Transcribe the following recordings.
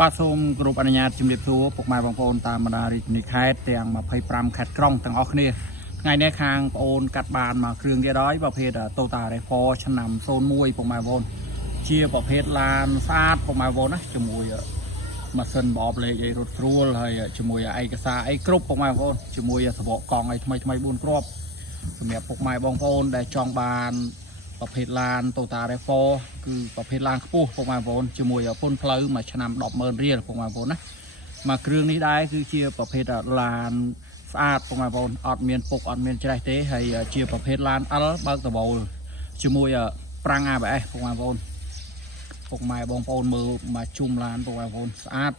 បាទសូមគោរពអនុញ្ញាតជំរាបសួរពុកម៉ែបងប្អូនតាមបណ្ដារាជធានីខេត្តទាំង25ខេត្តក្រុងទាំងអស់គ្នាថ្ងៃនេះខាងបងប្អូនកាត់បានមកគ្រឿងទៀតហើយប្រភេទ Toyota RAV4 ឆ្នាំ01ពុកម៉ែបងប្អូនជាប្រភេទឡានស្អាតពុកម៉ែបងប្អូនណាជាមួយម៉ាស៊ីនបបលេខអីរត់ស្រួលហើយជាមួយឯកសារអីគ្រប់ពុកម៉ែបងប្អូនជាមួយសបកកង់អីថ្មី4គ្រាប់សម្រាប់ពុកម៉ែបងប្អូនដែលចង់បានប្រភេទឡាន Toyota RAV4 គឺប្រភេទឡានខ្ពស់ពុកម៉ែបងប្អូនជាមួយពន្ធផ្លូវមួយឆ្នាំ 100000 រៀលពុកម៉ែបងប្អូនណាមកគ្រឿងនេះដែរគឺជាប្រភេទឡានស្អាតពុកម៉ែបងប្អូនអត់មានពុកអត់មានច្រេះទេហើយជាប្រភេទឡាន L បើកដបូលជាមួយប្រាំង ABS ពុកម៉ែបងប្អូនពុកម៉ែបងប្អូនមើលមកជុំឡានពុកម៉ែបងប្អូនស្អាត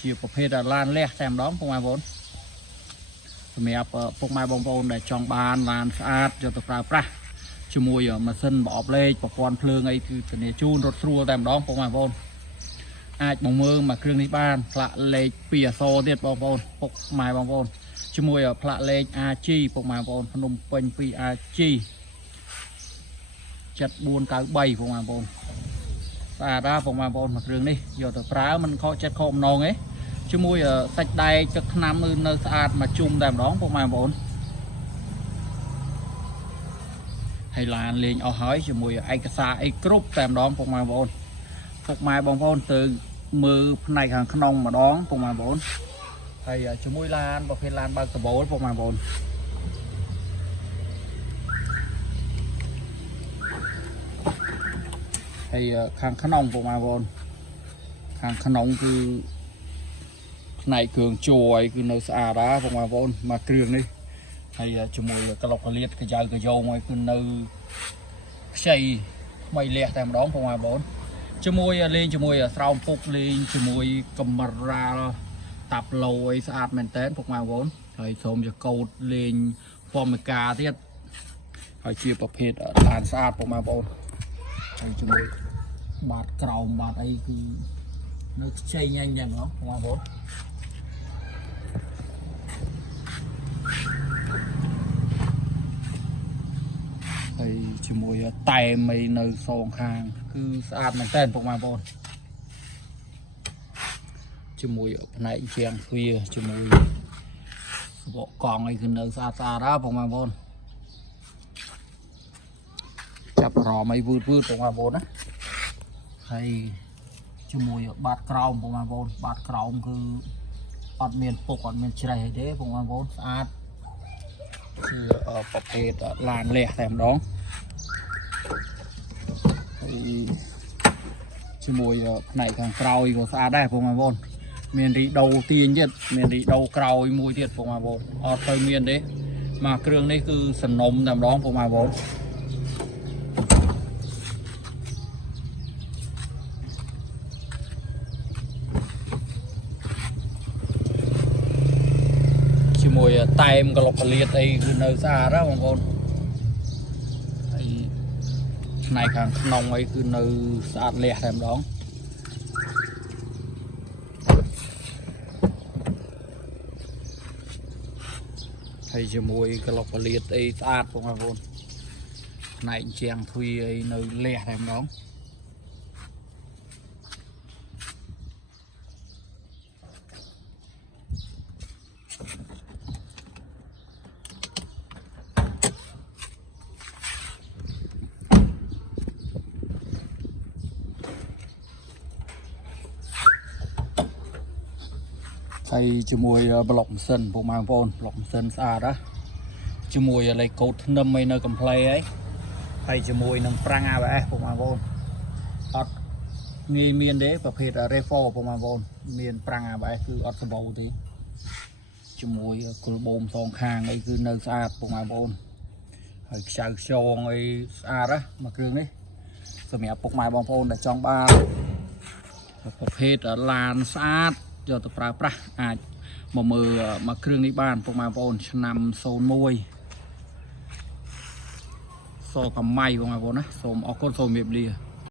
ជាប្រភេទឡានលះតែម្ដងពុកម៉ែបងប្អូនសម្រាប់ពុកម៉ែបងប្អូនដែលចង់បានឡានស្អាតយកទៅប្រើប្រាស់ជាមួយម៉ាស៊ីនបបលេខប្រព័ន្ធភ្លើងអីគឺធានាជូនរត់ស្រួលតែម្ដងពុកម៉ែបងប្អូនអាចមកមើលមកគ្រឿងនេះបានផ្លាកលេខ2អក្សរទៀតបងប្អូនពុកម៉ែបងប្អូនជាមួយផ្លាកលេខ AG ពុកម៉ែបងប្អូនភ្នំពេញ 2AG 7493ពុកម៉ែបងប្អូនស្អាតណាស់ពុកម៉ែបងប្អូនមកគ្រឿងនេះយកទៅប្រើមិនខកចិត្តខកម្ដងទេជាមួយសាច់ដែកទឹកថ្នាំនៅស្អាតមកជុំតែម្ដងពុកម៉ែបងប្អូនហើយឡានលេងអស់ហើយជាមួយឯកសារអីគ្រប់តែម្ដងពុកម៉ែបងប្អូនពុកម៉ែបងប្អូនទៅមើលផ្នែកខាងក្នុងម្ដងពុកម៉ែបងប្អូនហើយជាមួយឡានប្រភេទឡានបើកដបូលពុកម៉ែបងប្អូនហើយខាងក្នុងពុកម៉ែបងប្អូនខាងក្នុងគឺផ្នែកគ្រឿងជួរគឺនៅស្អាតណាពុកម៉ែបងប្អូនមកគ្រឿងនេះហើយជាមួយក្លុកកលៀតកយ៉ៅកយ៉ោងឲ្យគឺនៅខ្ចីថ្មីលះតែម្ដងពុកម៉ែបងប្អូនជាមួយលេងជាមួយស្រោមពុកលេងជាមួយកាមេរ៉ាតាប់ឡូអីស្អាតមែនតើពុកម៉ែបងប្អូនហើយសូមចកោតលេងពណ៌មេកាទៀតហើយជាប្រភេទឡានស្អាតពុកម៉ែបងប្អូនហើយជាមួយបាតក្រោមបាតអីគឺនៅខ្ចីញ៉ាញ់យ៉ាងហ្មងពុកម៉ែបងប្អូនហើយជាមួយតែមអីនៅសងខាងគឺស្អាតមែនតើពុកម៉ែបងប្អូនជាមួយផ្នែកជាងទ្វារជាមួយសបកកង់អីគឺនៅស្អាតណាពុកម៉ែបងប្អូនចាប់អារម្មណ៍អីវឺតពុកម៉ែបងប្អូនណាហើយជាមួយបាតក្រោមពុកម៉ែបងប្អូនបាតក្រោមគឺអត់មានពុកអត់មានច្រេះអីទេពុកម៉ែបងប្អូនស្អាតគឺប្រភេទឡានលះតែម្ដងហើយជាមួយផ្នែកខាងក្រោយក៏ស្អាតដែរពុកម៉ែបងប្អូនមានរីដូទាញទៀតមានរីដូក្រោយមួយទៀតពុកម៉ែបងប្អូនអត់ទៅមានទេមកគ្រឿងនេះគឺសំណុំតែម្ដងពុកម៉ែបងប្អូនជាមួយតែមក្លុកកលៀតអីគឺនៅស្អាតណាបងប្អូនហើយផ្នែកខាងក្នុងអីគឺនៅស្អាតលះតែម្ដងហើយជាមួយក្លុកកលៀតអីស្អាតបងប្អូនផ្នែកជាងទ្វារអីនៅលះតែម្ដងហើយជាមួយប្លុកម៉ាស៊ីនពុកម៉ែបងប្អូនប្លុកម៉ាស៊ីនស្អាតណាជាមួយលេខកូដធ្នឹមអីនៅកំ pl ហើយជាមួយនឹងប្រាំង ABS ពុកម៉ែបងប្អូនអត់ងាយមានទេប្រភេទ RAV4 ពុកម៉ែបងប្អូនមានប្រាំង ABS គឺអត់សម្បូរទេជាមួយគល់បូមសងខាងអីគឺនៅស្អាតពុកម៉ែបងប្អូនហើយខ្ចៅខ្យងអីស្អាតណាមកគ្រឿងនេះសម្រាប់ពុកម៉ែបងប្អូនដែលចង់បានប្រភេទឡានស្អាតយកទៅប្រើប្រាស់អាចមកមើលមកគ្រឿងនេះបានពុកម៉ែបងប្អូនឆ្នាំ01សកំម៉ៃបងប្អូនណាសូមអរគុណសូមជម្រាបលា